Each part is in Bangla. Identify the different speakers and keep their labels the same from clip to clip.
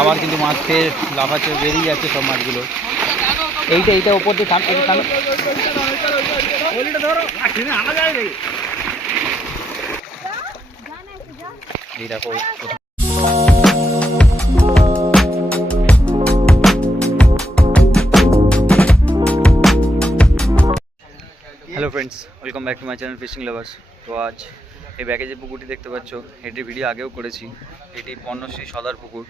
Speaker 1: আবার কিন্তু মাছ ফের লাফাচ্ছে বেরিয়ে যাচ্ছে সব মাছগুলো এইটা এইটা ওপর দিয়ে টান এটা
Speaker 2: রে
Speaker 1: এই দেখো hello friends welcome back to my channel fishing lovers তো আজ এই ব্যাগে যে পুকুরটি দেখতে পাচ্ছ, এটির ভিডিও আগেও করেছি। এটি পণ্যশ্রী সদার পুকুর।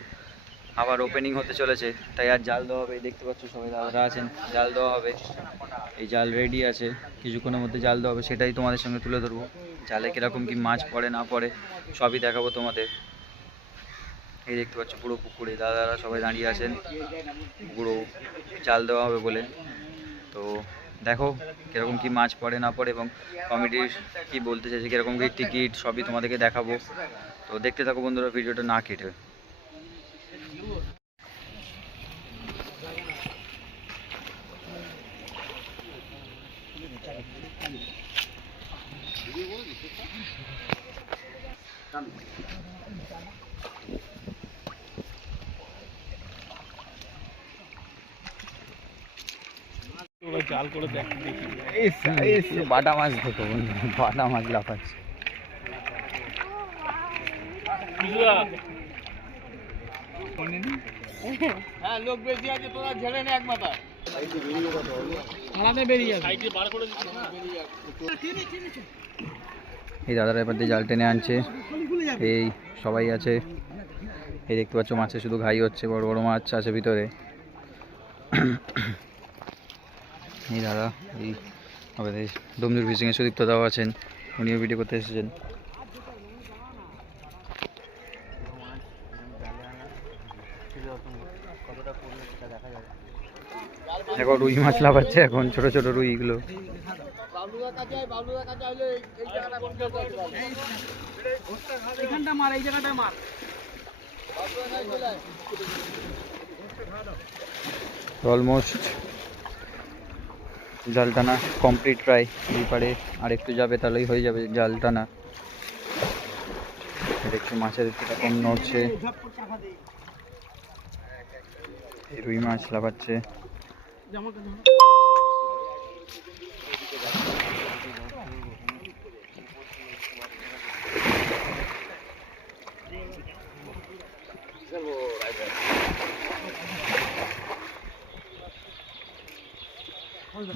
Speaker 1: আবার ওপেনিং হতে চলেছে, তাই আর জাল দেওয়া হবে। দেখতে পাচ্ছ সবাই দাদারা আছেন, জাল দেওয়া হবে। এই জাল রেডি আছে, কিছুক্ষণের মধ্যে জাল দেওয়া হবে, সেটাই তোমাদের সঙ্গে তুলে ধরবো। জালে কীরকম কি মাছ পড়ে, না পড়ে, সবই দেখাবো তোমাদের। এই দেখতে পাচ্ছ পুরো পুকুরে, দাদারা সবাই দাঁড়িয়ে আছেন। পুরো জাল দেওয়া হবে বলে। তো দেখো কীরকম কি মাছ পড়ে, না পড়ে এবং কমিটির কি বলতে চাইছে, কীরকম কি টিকিট সবই তোমাদেরকে দেখাবো। তো দেখতে থাকো বন্ধুরা, ভিডিওটা না কেটে।
Speaker 2: জাল করে দেখ দেখি।
Speaker 1: বাটা মাছ বন্ধু বাটা মাছ লাফাচ্ছে।
Speaker 2: হ্যাঁ লোক বেশি আছে তোরা ঝেড়ে নে এক মাথা আলাদা বেরিয়ে যাবে। সাইডে বার করে
Speaker 1: এই দাদারা এবার দিয়ে জাল টেনে আনছে। এই সবাই আছে। এই দেখতে পাচ্ছ মাছে শুধু ঘাই হচ্ছে বড় বড় মাছ আছে ভিতরে। এই দাদা, এই আমাদের ডোমজুর ফিশিংয়ে সুদীপ্ত দাও আছেন। উনিও ভিডিও করতে এসেছেন। এখন রুই মাছ লাফাচ্ছে এখন, ছোট ছোট রুইগুলো। অলমোস্ট জাল টানা কমপ্লিট প্রায় এই পারে আর একটু যাবে তাহলেই হয়ে যাবে জাল টানা একটু মাছের কীরকম নড়ছে। রুই মাছ লাফাচ্ছে।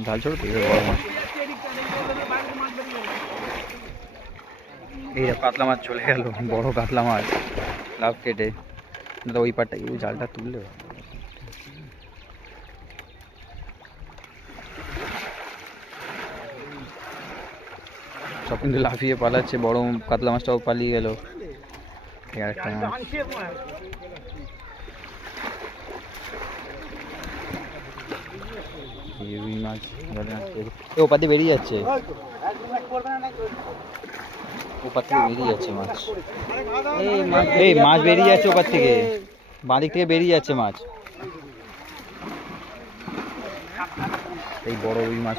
Speaker 1: জাল ছোট তো বড় মাছ। এই কাতলা মাছ চলে গেল, বড় কাতলা মাছ। লাভ কেটে। না ওই পাটটা এই জালটা তুললে সব কিন্তু লাফিয়ে পালাচ্ছে, বড় কাতলা মাছটাও পালিয়ে গেল। এই আরেকটা মাছ। বেরিয়ে যাচ্ছে। ওপার থেকে বাঁদিক থেকে বেরিয়ে যাচ্ছে মাছ। এই বড় রুই মাছ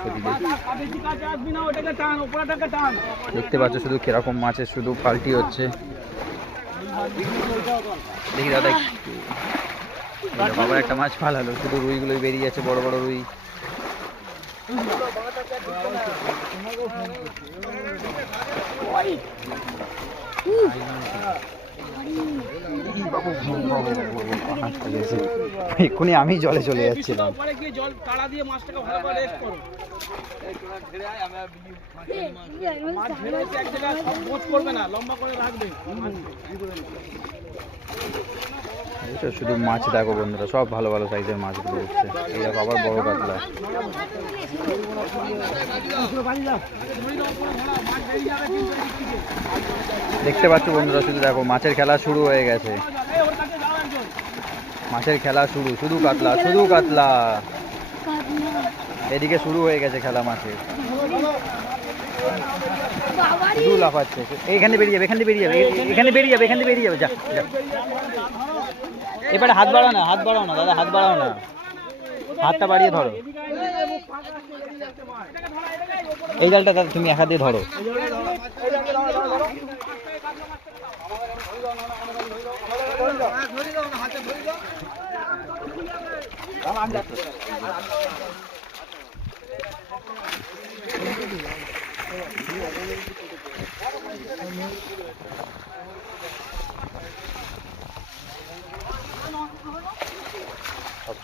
Speaker 1: দেখতে পাচ্ছ শুধু কীরকম মাছের শুধু পাল্টি হচ্ছে। দেখি দাদা আবার একটা মাছ ফালালো শুধু রুইগুলোই বেরিয়ে যাচ্ছে, বড় বড় রুই। এক্ষুনি আমি জলে চলে যাচ্ছিলাম।
Speaker 2: লম্বা করে রাখবে।
Speaker 1: বুঝছ? শুধু মাছ দেখো বন্ধুরা, সব ভালো ভালো সাইজের মাছগুলো উঠছে। এই দেখো আবার বড় কাতলা। দেখতে পাচ্ছ বন্ধুরা, শুধু দেখো মাছের খেলা শুরু হয়ে গেছে। মাছের খেলা শুরু, শুধু কাতলা শুধু কাতলা। এদিকে শুরু হয়ে গেছে খেলা মাছের। শুধু লাফাচ্ছে। এইখানে বেরিয়ে যাবে, এখানে বেরিয়ে যাবে, এখানে বেরিয়ে যাবে, এখানে বেরিয়ে যাবে যা। এবারে হাত বাড়াও না, হাত বাড়াও না, দাদা, হাত বাড়াও না হাতটা বাড়িয়ে ধরো এই জালটা দাদা তুমি এক হাত দিয়ে ধরো
Speaker 2: Thank
Speaker 1: you.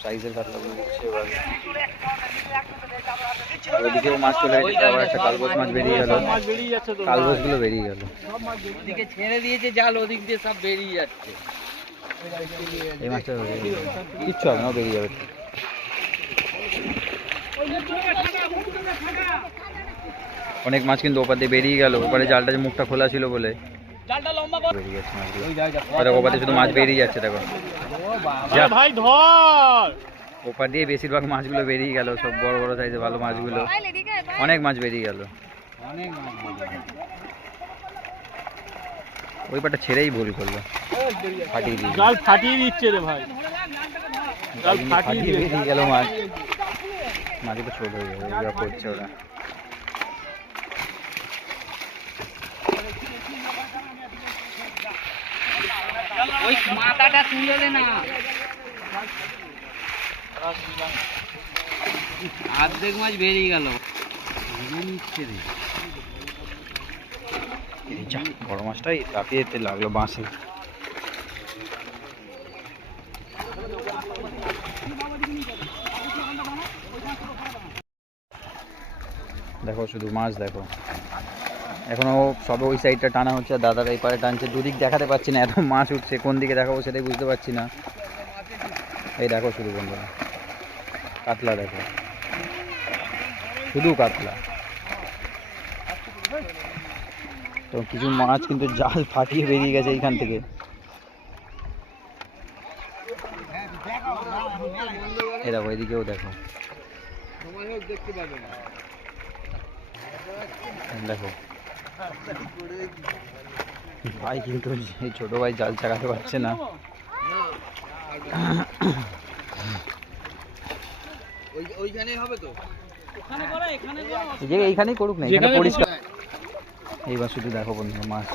Speaker 1: সাইজের কাতলাগুলো উঠছে এবার ওদিকেও মাছ চলে গেছে আবার একটা কালবোস মাছ বেরিয়ে গেল। কালবোসগুলো বেরিয়ে গেল
Speaker 3: ওদিকে ছেড়ে দিয়েছে জাল ওদিক দিয়ে সব বেরিয়ে যাচ্ছে।
Speaker 1: এই মাছটা কিচ্ছু হবে না বেরিয়ে যাবে। অনেক মাছ কিন্তু ওপার দিয়ে বেরিয়ে গেল ওপারে জালটা যে মুখটা খোলা ছিল বলে।
Speaker 2: জালটা লম্বা
Speaker 1: বেরিয়ে গেছে মাছগুলো। ওপার দিয়ে শুধু মাছ বেরিয়ে যাচ্ছে দেখো।
Speaker 2: ভাই ধর।
Speaker 1: ওপার দিয়ে বেশিরভাগ মাছগুলো বেরিয়ে গেল সব বড় বড় সাইজের ভালো মাছগুলো। অনেক মাছ বেরিয়ে গেল। ওই পাটা ছেড়েই ভুল করল। ফাটিয়ে দিয়ে
Speaker 2: জাল ফাটিয়ে দিচ্ছে রে ভাই। জাল ফাটিয়ে
Speaker 1: গেল মাছ। মাছ তো ছোট হয়ে যাবে যা করছে ওরা।
Speaker 3: দে না। অর্ধেক মাছ বেরিয়ে গেল।
Speaker 1: বড় মাছটাই লাফিয়ে যেতে লাগল বাঁশে। দেখো শুধু মাছ দেখো। এখনও সবে ওই সাইডটা টানা হচ্ছে দাদারা এই পারে টানছে। দুদিক দেখাতে পাচ্ছি না, এত মাছ উঠছে, কোন দিকে দেখাবো সেটাই বুঝতে পারছি না। এই দেখো শুধু বন্ধুরা, কাতলা দেখো। শুধু কাতলা। তো কিছু মাছ কিন্তু জাল ফাটিয়ে বেরিয়ে গেছে এইখান থেকে। দেখো, এদিকেও দেখো। দেখো ভাই কিন্তু এই ছোট ভাই জাল চাকাতে পারছে না
Speaker 3: ওইখানেই হবে তো
Speaker 1: এইখানেই করুক না এখানে পরিষ্কার এইবার শুধু দেখো বন্ধু মাছ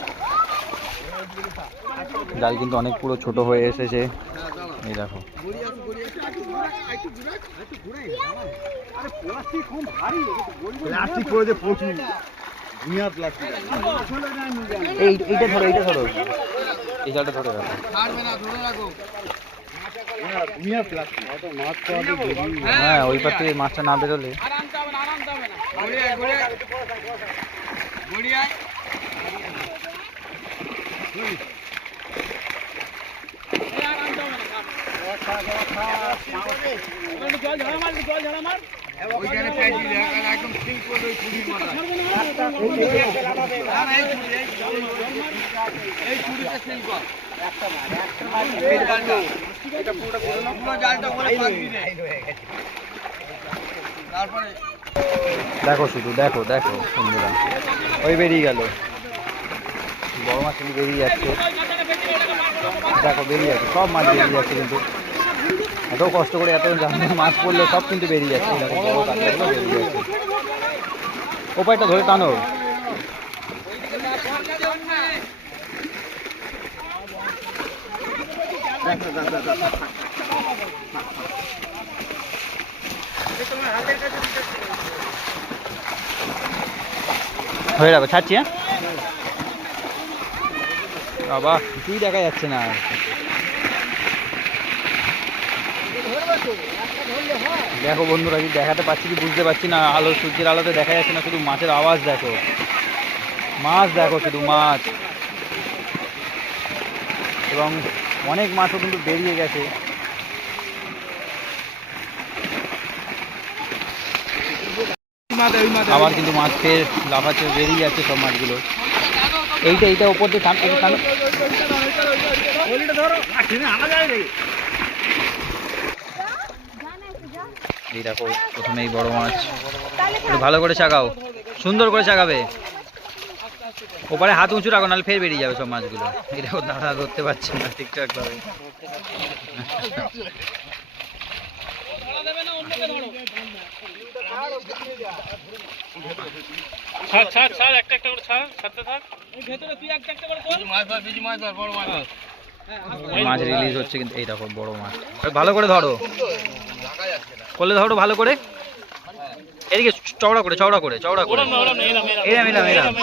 Speaker 1: জাল কিন্তু অনেক পুরো ছোট হয়ে এসেছে এই দেখো
Speaker 2: প্লাস্টিক করে দে প্রচুর
Speaker 1: এই এইটা ধরো এইটা ধরো। এই জালটা ধরে রাখো। হ্যাঁ ওই থেকে মাছটা না বেরোলে।
Speaker 2: জল ঝাড়া মার জল ঝাড়া মার।
Speaker 1: দেখো শুধু, দেখো দেখো, বন্ধুরা। ওই বেরিয়ে গেল। বড় মাছ বেরিয়ে যাচ্ছে। দেখো, বেরিয়ে যাচ্ছে। সব মাছ বেরিয়ে যাচ্ছে কিন্তু। এত কষ্ট করে এত মাছ পড়ল সব কিন্তু বেরিয়ে যাচ্ছে। বেরিয়ে যাচ্ছে। ওপারটা ধরে টানো। হয়ে যাবে ছাড়ছি হ্যাঁ? বাবা, কিছুই দেখা যাচ্ছে না আর। দেখো বন্ধুরা কি দেখাতে পাচ্ছি কি বুঝতে পারছি না আলো সূর্যের আলোতে দেখা যাচ্ছে না শুধু মাছের আওয়াজ দেখো মাছ দেখো শুধু মাছ এবং অনেক মাছও কিন্তু বেরিয়ে গেছে আবার কিন্তু মাছ ফের লাফাচ্ছে বেরিয়ে যাচ্ছে সব মাছগুলো এইটা এইটা ওপর দিয়ে টান একটু টানো। এই দেখো প্রথমেই বড় মাছ। একটু ভালো করে চাগাও। সুন্দর করে চাগাবে। ওপারে হাত উঁচু রাখো নাহলে ফের বেরিয়ে যাবে সব মাছগুলো। এই দেখো দাদা ধরতে পারছে না ঠিকঠাক ভাবে।
Speaker 2: ছাড় ছাড় ছাড় একটা একটা করে ছাড় ছাড়তে থাক। ভেতরে তুই একটা একটা করে কর
Speaker 3: মাছ ধর বেশি মাছ ধর বড় মাছ
Speaker 1: মাছ রিলিজ হচ্ছে কিন্তু এই দেখো বড় মাছ। ভালো করে ধরো। করলে ধরো ভালো করে। এদিকে চওড়া করে চওড়া করে চওড়া করে।
Speaker 2: এরাম
Speaker 1: এরাম এরাম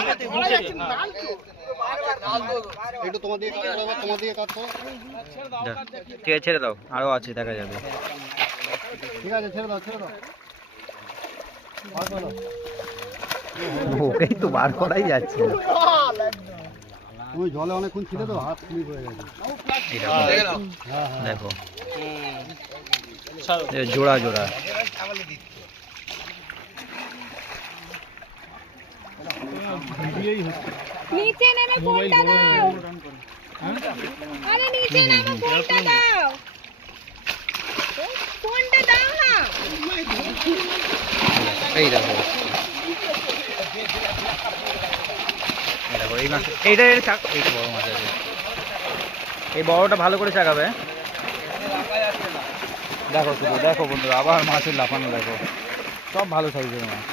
Speaker 1: ঠিক আছে ছেড়ে দাও আরও আছে দেখা যাবে।
Speaker 3: ঠিক আছে ছেড়ে দাও ছেড়ে দাও।
Speaker 1: ওকেই তো বার করাই যাচ্ছে
Speaker 3: জলে অনেকক্ষণ ছিলে তো হাত স্লিপ হয়ে গেছে।
Speaker 1: দেখো,
Speaker 3: হ্যাঁ হ্যাঁ।
Speaker 1: দেখো। জোড়া জোড়া।
Speaker 4: নিচে নেমে ফোনটা দাও? আরে নিচে নেমে ফোনটা দাও? ফোনটা দাও না?
Speaker 1: এই দেখো। এই দেখো এই মাছ এইটা এই বড় মাছ আছে। এই বড়টা ভালো করে চাকাবে হ্যাঁ? দেখো শুধু দেখো বন্ধুরা আবার মাছের লাফানো দেখো। সব ভালো সাইজের মাছ।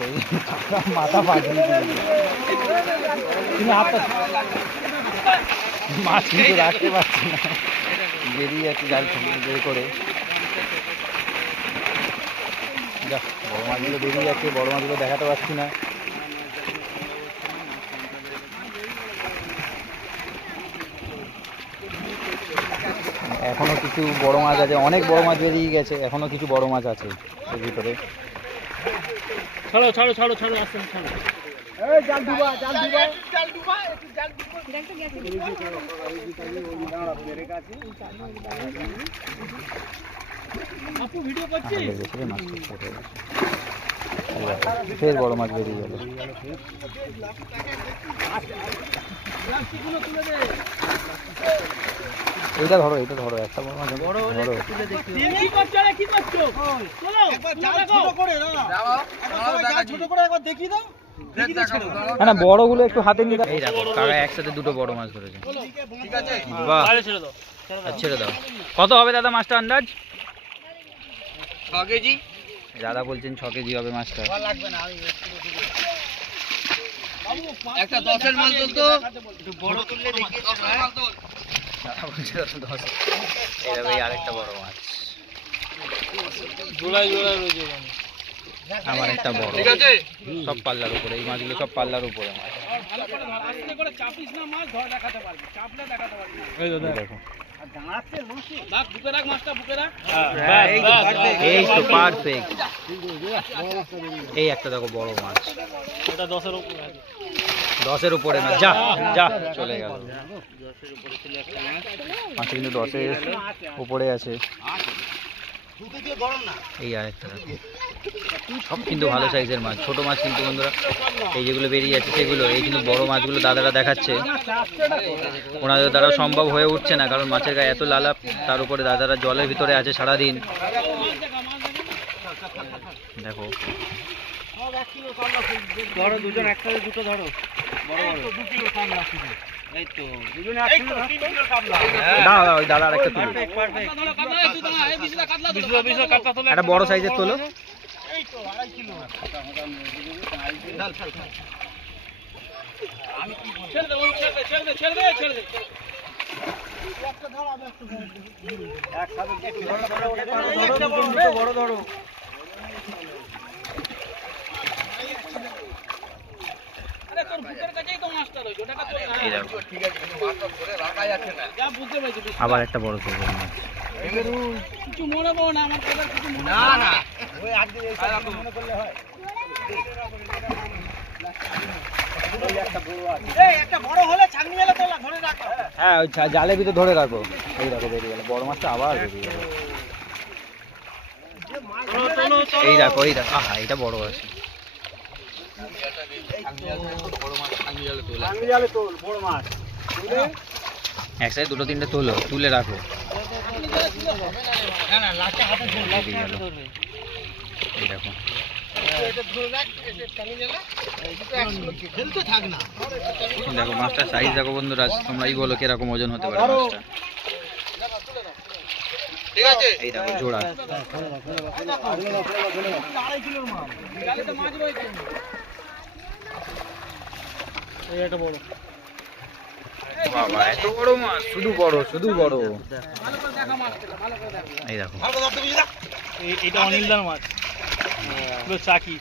Speaker 1: দেখো, মাথা পাঠিয়ে তুমি মাছ কিন্তু রাখতে পারছি না। বেরিয়ে যাচ্ছে জাল বের করে। যাক বড় মাছগুলো বেরিয়ে যাচ্ছে বড় মাছগুলো দেখাতে পারছি না। এখনও কিছু বড় মাছ আছে অনেক বড় মাছ বেরিয়ে গেছে এখনও কিছু বড় মাছ আছে এর ভিতরে।
Speaker 2: ছাড়ো ছাড়ো ছাড়ো ছাড়ো
Speaker 1: ফের বড় মাছ বেরিয়ে গেল। এইটা ধরো এটা ধরো একটা বড় মাছ ধরো। ধরো
Speaker 2: কি করছ রে? কি করছ? চলো
Speaker 1: না না বড়গুলো একটু হাতে নিয়ে এই দেখো কাকা একসাথে দুটো বড় মাছ ধরেছে। বাহ।
Speaker 2: বাইরে ছেড়ে দাও
Speaker 1: আচ্ছা, ছেড়ে দাও। কত হবে দাদা মাছটা আন্দাজ? দাদা বলছেন ছ কেজি হবে মাছটা।
Speaker 3: একটা দশের মাল তো
Speaker 1: দাদা বলছে কত দশ এই দেখো আরেকটা বড় মাছ
Speaker 2: জোড়ায় জোড়ায় রয়েছে
Speaker 1: আমার একটা বড় সব পাল্লার উপরে এই মাছগুলো সব পাল্লার উপরে মাছ
Speaker 2: ভালো করে ধর আস্তে করে চাপিস না মাছ ধর দেখাতে পারবি চাপলে দেখাতে পারবি
Speaker 1: এই দেখো এই তো পারফেক্ট এই একটা দেখো বড় মাছ।
Speaker 2: এটা দশের উপরে। আছে
Speaker 1: দশের উপরে মাছ যা যা, চলে গেল। মাছ কিন্তু দশের উপরে আছে। এই আরেকটা সব কিন্তু ভালো সাইজের মাছ, ছোট মাছ কিন্তু বন্ধুরা, এই যেগুলো বেরিয়ে যাচ্ছে সেগুলো, এই কিন্তু বড় মাছগুলো দাদারা দেখাচ্ছে। ওনাদের দ্বারা সম্ভব হয়ে উঠছে না, কারণ মাছের গায়ে এত লালা, তার উপরে দাদারা জলের ভিতরে আছে সারাদিন। দেখো।
Speaker 2: দুজন একসাথে দুটো ধরো।
Speaker 1: একটা বড় সাইজের তোলো।
Speaker 2: ছেড়ে দে ওই ছেড়ে দে ছেড়ে দে ছেড়ে দে ছেড়ে দে।
Speaker 3: বড় ধরো
Speaker 1: আবার একটা বড়
Speaker 2: কিছু মনে করো না আমার কথা কিছু মনে
Speaker 3: না না।
Speaker 2: এই একটা বড় হলে ছাগনি এলে ধরে রাখ।
Speaker 1: হ্যাঁ ওই জা- ভিতরে ধরে রাখো। এই দেখো বেরিয়ে গেল। বড় মাছটা আবার বেরিয়ে গেল। এই দেখো এই দেখো। আহা এটা বড় আছে। এক সাইড দুটো তিনটে তোলো তুলে রাখো। এই দেখো। দেখো। মাছটার সাইজ দেখো বন্ধুরা তোমরাই বলো কীরকম ওজন হতে পারে মাছটা।
Speaker 3: ঠিক
Speaker 1: এই দেখো জোড়া।
Speaker 2: এই একটা বড়।
Speaker 1: বাবা এত বড় মাছ। শুধু বড় শুধু বড়।
Speaker 2: ভালো করে দেখা। মাছটা ভালো করে দেখো
Speaker 1: এই দেখো
Speaker 3: এটা অনিলদার মাছ। পুরো চাকি।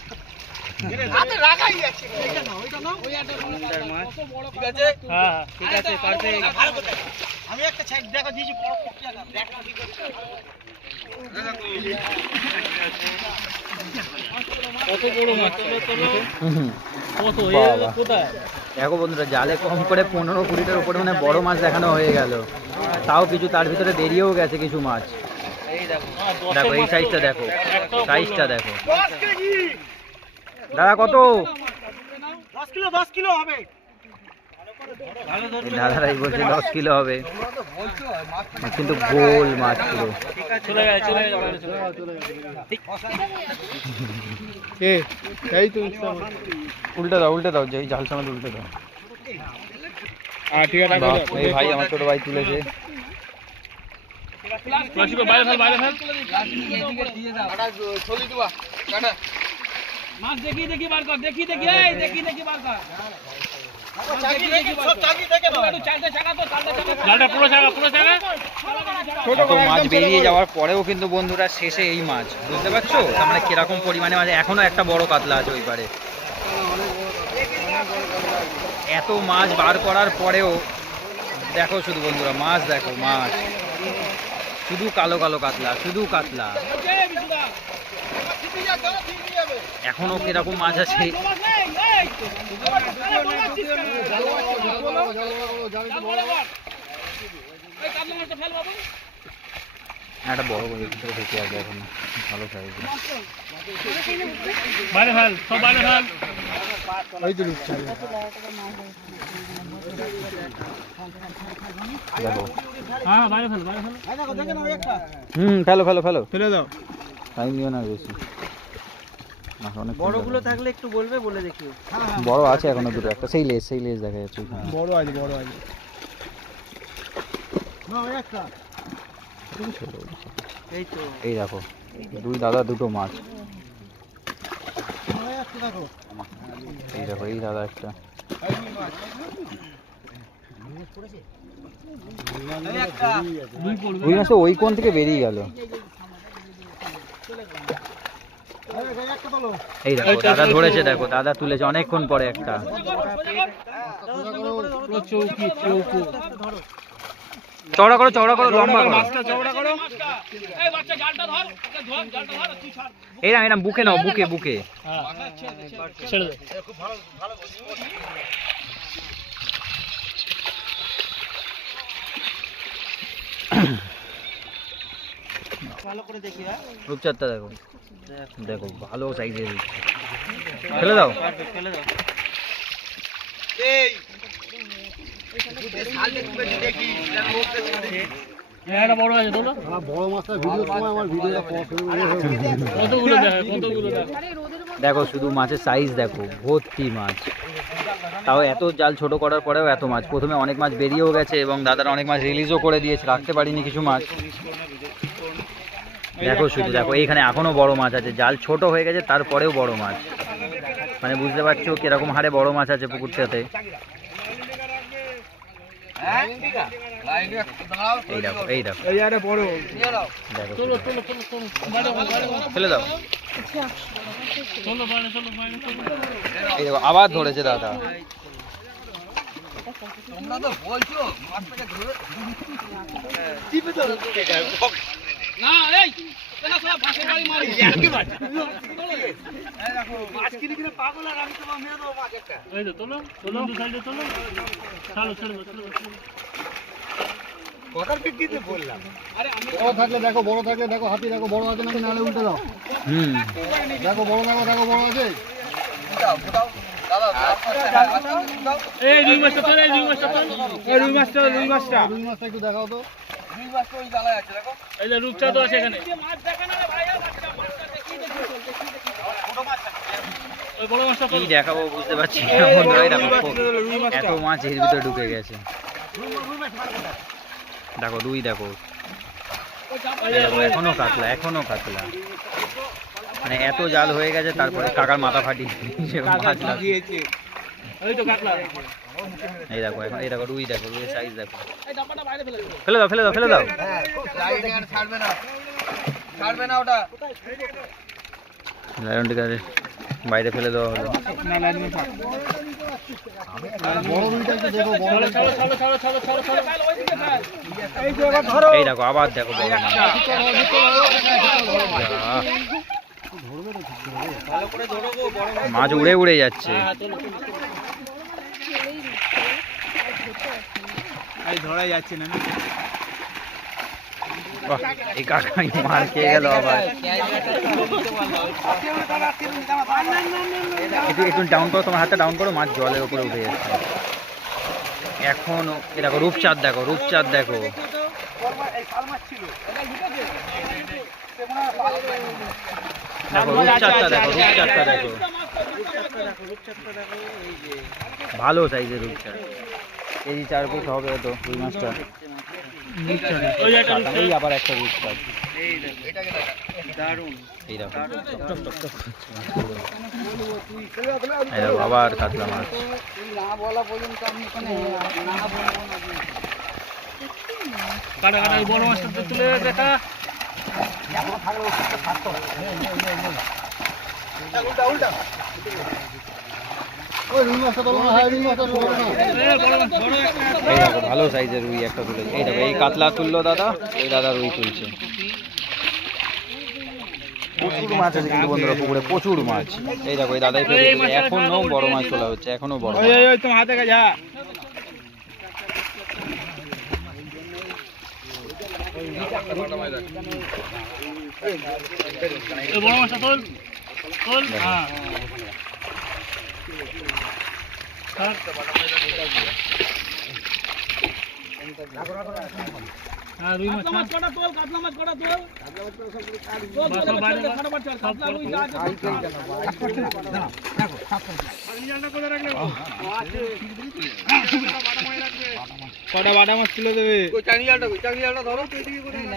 Speaker 2: হাতে রাখাই যাচ্ছে এটা না ওইটা না ওই একটা
Speaker 3: অনিলদার মাছ।
Speaker 2: কত বড়
Speaker 3: ঠিক আছে? ঠিক আছে পারবে
Speaker 2: আমি একটা ছাইড দেখো দিয়েছি বড় পকিয়া দেখো কি
Speaker 3: কত বড় মাছ? কত? কোথায়?
Speaker 1: দেখো বন্ধুরা জালে কম করে পনেরো কুড়িটার উপরে মানে বড় মাছ দেখানো হয়ে গেল। তাও কিছু তার ভিতরে বেরিয়েও গেছে কিছু মাছ।
Speaker 3: দেখো
Speaker 1: দেখো এই সাইজটা দেখো সাইজটা দেখো। দাদা কত?
Speaker 2: 10 কিলো 10 কিলো হবে
Speaker 3: ভালো ধরো
Speaker 1: এই দাদারাই বলছে দশ কিলো হবে। কিন্তু গোল মাছ পুরো।
Speaker 3: চলে গেছে। চলে গেছে বাইরে চলে গেছে চলে গেছে
Speaker 1: উল্টে দাও উল্টে দাও যে এই জাল সামনে উল্টে দাও
Speaker 3: ঠিক
Speaker 1: বাহ, এই ভাই আমার ছোট ভাই তুলেছে
Speaker 3: বাইরে ফেল বাইরে ফেল
Speaker 2: মাছ দেখি দেখি বার কর দেখি দেখি এই দেখি দেখি বার কর তো
Speaker 1: মাছ বেরিয়ে যাওয়ার পরেও কিন্তু বন্ধুরা শেষে এই মাছ বুঝতে পারছ? মানে কীরকম পরিমাণে মাছ এখনও একটা বড় কাতলা আছে ওই পারে। এত মাছ বার করার পরেও দেখো শুধু বন্ধুরা মাছ দেখো মাছ। শুধু কালো কালো কাতলা শুধু কাতলা
Speaker 2: এই বিশুদা ঠিক যাবে ঠিক যাবে
Speaker 1: এখনও কীরকম মাছ আছে? একটা বড় বড় ভিতরে ঢুকে আছে এখন ভালো সাইজ
Speaker 3: বাইরে ফেল সব বাইরে ফেল
Speaker 1: দেখো।
Speaker 3: হ্যাঁ বাইরে ফেল বাইরে ফেল।
Speaker 1: হুম ফেলো ফেলো ফেলো।
Speaker 3: ফেলে দাও।
Speaker 1: টাইম দিও না বেশি। অনেক
Speaker 3: বড়গুলো থাকলে একটু বলবে বলে দেখিও
Speaker 1: বড় আছে এখনও দুটো একটা সেই লেজ সেই লেজ দেখা যাচ্ছে ওইখানে।
Speaker 3: বড় আছে বড় আছে।
Speaker 2: নাও
Speaker 3: এই
Speaker 1: এই দেখো দুই দাদা দুটো মাছ। এই দেখো। এই দাদা একটা।
Speaker 3: দুই পড়বে
Speaker 1: মাছটা ওই কোণ থেকে বেরিয়ে গেল? এই দেখো দাদা ধরেছে দেখো দাদা তুলেছে অনেকক্ষণ পরে একটা। চওড়া করো চওড়া করো লম্বা করো। এইরাম এরাম বুকে নাও বুকে বুকে।
Speaker 3: হ্যাঁ ছেড়ে ভালো করে দেখি হ্যাঁ?
Speaker 1: রূপচাঁদটা দেখো। দেখো ভালো সাইজের ফেলে দাও।
Speaker 3: ফেলে দাও। হ্যাঁ, এটা বড় আছে তোলো কতগুলো দেখো কতগুলো দেখো।
Speaker 1: দেখো শুধু মাছের সাইজ দেখো ভর্তি মাছ। তাও এত জাল ছোট করার পরেও এত মাছ। প্রথমে অনেক মাছ বেরিয়েও গেছে এবং দাদারা অনেক মাছ রিলিজও করে দিয়েছে রাখতে পারিনি কিছু মাছ। দেখো শুধু দেখো এইখানে এখনও বড় মাছ আছে। জাল ছোট হয়ে গেছে তারপরেও বড় মাছ। মানে বুঝতে পারছ কীরকম হারে বড় মাছ আছে পুকুরটাতে? এই দেখো এই দেখো।
Speaker 3: এই আরে বড়।
Speaker 1: দেখো
Speaker 3: চলো
Speaker 1: শুধু।
Speaker 3: চলো চলো চলো বাইরে বল, বাইরে বল।
Speaker 1: ফেলে দাও।
Speaker 3: চলো বাইরে চলো বাইরে চলো।
Speaker 1: এই দেখো আবার ধরেছে দাদা।
Speaker 2: তোমার
Speaker 3: তো দু
Speaker 2: কথার বললাম
Speaker 5: বড় থাকলে দেখো বড় থাকলে দেখো হাতি দেখো বড় আছে নাকি নাহলে উল্টে দাও
Speaker 1: হুম
Speaker 5: দেখো বড় দেখো দেখো বড় আছে
Speaker 3: এই রুই মাছটা রুই মাছটা রুই মাছটা রুই মাছটা
Speaker 5: একটু দেখাও তো
Speaker 3: এই যে রূপচা তো আছে এখানে।
Speaker 1: কি দেখাবো বুঝতে পারছি না বন্ধুরা এই দেখো এত মাছ এর ভিতরে ঢুকে গেছে। দেখো রুই দেখো। দেখো এখনও কাতলা এখনও কাতলা। মানে এত জাল হয়ে গেছে তারপরে কাকার মাথা ফাটিয়ে এই দেখো এখন এই দেখো রুই দেখো রুইয়ের সাইজ দেখো
Speaker 2: বাইরে ফেলে
Speaker 1: দাও ফেলে দাও ফেলে দাও
Speaker 3: হ্যাঁ ছাড়বে না ছাড়বে না ওটা
Speaker 1: বাইরে ফেলে দেওয়া হলো এই দেখো আবার দেখো। মাছ উড়ে উড়ে যাচ্ছে
Speaker 3: যাচ্ছে না
Speaker 1: এই খেয়ে আবার। একটু ডাউন করো, তোমার ডাউন মাছ জলের উপরে উঠে এখনও দেখো, রূপচাঁদ দেখো রূপচাঁদ দেখো। দেখো দেখো দেখো। ভালো সাইজের রূপচাঁদ। কেজি চার পিস হবে তো রুই মাছটা। এই আবার একটা এই। এই দেখো আবার কাতলা মাছ।
Speaker 2: কাটা কাটা এই বড় মাছটা তুলে দেখা
Speaker 5: ওই রুই মাছটা তোলো না, হ্যাঁ, রুই মাছটা তোলো না।
Speaker 1: এই দেখো ভালো সাইজের রুই একটা তুলে এই দেখো এই কাতলা তুললো দাদা এই দাদা রুই তুলছে। প্রচুর মাছ আছে কিন্তু বন্ধুরা পুকুরে প্রচুর মাছ। এই দেখো এই দাদাই ফেলে। এখনও বড় মাছ তোলা হচ্ছে এখনও বড়
Speaker 3: হাতে
Speaker 2: বড় মাছটা তোল তোল। হ্যাঁ। কটা
Speaker 3: বাটা মাছ তুলে দেবে? চাকরি জালটা কই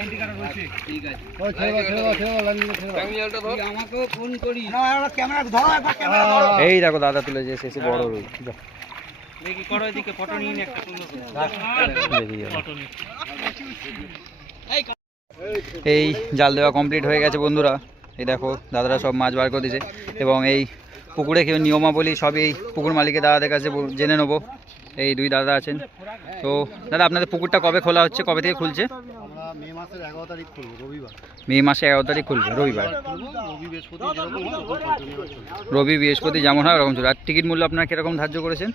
Speaker 3: চাকরি জালটা ধরো তো এদিকে করে
Speaker 5: ছেড়ে দাও, ছেড়ে দাও, ছেড়ে দাও, লাইন দিয়ে ছেড়ে দাও।
Speaker 3: চাকরি ধর। আমাকেও ফোন করি না আমরা ক্যামেরা ধরো একবার ক্যামেরা ধরো।
Speaker 1: এই দেখো দাদা তুলে যে শেষে বড় রুই।
Speaker 3: দেখি করো এদিকে ফটো নিয়ে একটা সুন্দর
Speaker 1: দেখি যাও। এই জাল দেওয়া কমপ্লিট হয়ে গেছে বন্ধুরা। এই দেখো দাদারা সব মাছ বার করে দিয়েছে। এবং এই পুকুরে কেউ নিয়মাবলী সবই এই পুকুর মালিকের দাদাদের কাছে জেনে নেব। এই দুই দাদা আছেন। তো দাদা আপনাদের পুকুরটা কবে খোলা হচ্ছে? কবে থেকে খুলছে?
Speaker 5: মে মাসের এগারো তারিখ খুলবো রবিবার।
Speaker 1: মে মাসে এগারো তারিখ খুলবে রবিবার।
Speaker 5: রবি বৃহস্পতি
Speaker 1: যেমন হয় ওরকম চলবে। আর টিকিট মূল্য আপনারা কীরকম ধার্য করেছেন?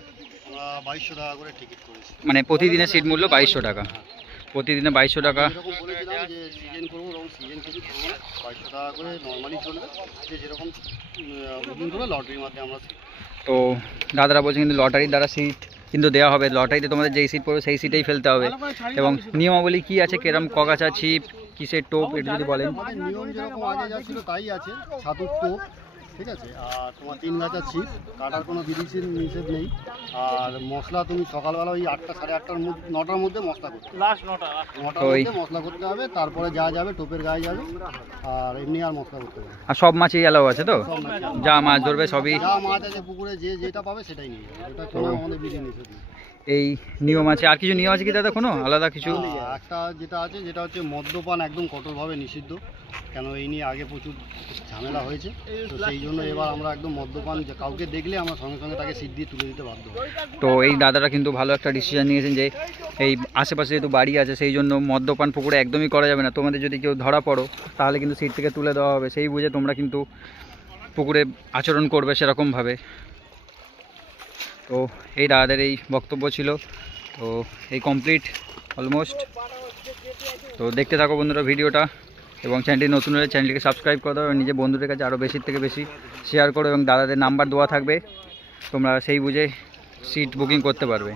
Speaker 5: বাইশশো টাকা করে টিকিট করেছি।
Speaker 1: মানে প্রতিদিনের সিট মূল্য বাইশশো টাকা। প্রতিদিনে বাইশশো টাকা। তো দাদারা বলছে কিন্তু লটারির দ্বারা সিট কিন্তু দেওয়া হবে। লটারিতে তোমাদের যেই সিট পড়বে সেই সিটেই ফেলতে হবে। এবং নিয়মাবলী কি আছে? কেরম কগাছা ছিপ? কিসের টোপ? এটা যদি বলেন।
Speaker 5: নিয়ম যেরকম আগে যা ছিল তাই আছে। টোপ। ঠিক আছে? আর তোমার তিন গাছা ছিপ কাটার কোনো বিদেশির নিষেধ নেই। আর মশলা তুমি সকালবেলা ওই আটটা সাড়ে আটটার মধ্যে নটার মধ্যে মশলা করতে
Speaker 2: লাস্ট নটা
Speaker 5: নটার মধ্যে মশলা করতে হবে তারপরে যা যাবে টোপের গায়ে যাবে আর এমনি আর মশলা করতে হবে
Speaker 1: আর সব মাছই অ্যালাউ আছে তো?
Speaker 5: সব মাছ।
Speaker 1: যা মাছ ধরবে সবই।
Speaker 5: যা মাছ আছে পুকুরে যে যেটা পাবে সেটাই নিয়ে যাবে। এটা কোনো আমাদের বিধি নিষেধ নেই।
Speaker 1: এই নিয়ম আছে। আর কিছু নিয়ম আছে কি দাদা কোনো? আলাদা কিছু?
Speaker 5: একটা যেটা আছে যেটা হচ্ছে মদ্যপান একদম কঠোরভাবে নিষিদ্ধ। কেন এই নিয়ে আগে প্রচুর ঝামেলা হয়েছে। তো সেই জন্য এবার আমরা একদম মদ্যপান যে কাউকে দেখলে আমরা সঙ্গে সঙ্গে তাকে সিট দিয়ে তুলে দিতে বাধ্য
Speaker 1: তো এই দাদারা কিন্তু ভালো একটা ডিসিশন নিয়েছেন যে এই আশেপাশে যেহেতু বাড়ি আছে সেই জন্য মদ্যপান পুকুরে একদমই করা যাবে না। তোমাদের যদি কেউ ধরা পড়ো তাহলে কিন্তু সিট থেকে তুলে দেওয়া হবে। সেই বুঝে তোমরা কিন্তু পুকুরে আচরণ করবে সেরকমভাবে। তো এই দাদাদের এই বক্তব্য ছিল। তো এই কমপ্লিট অলমোস্ট তো দেখতে থাকো বন্ধুরা ভিডিওটা এবং চ্যানেলটি নতুন হলে চ্যানেলটিকে সাবস্ক্রাইব করে দাও এবং নিজের বন্ধুদের কাছে আরও বেশির থেকে বেশি শেয়ার করো এবং দাদাদের নাম্বার দেওয়া থাকবে। তোমরা সেই বুঝে সিট বুকিং করতে পারবে।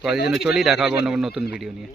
Speaker 1: তো আজকের জন্য চলি, দেখা হবে অন্য নতুন ভিডিও নিয়ে।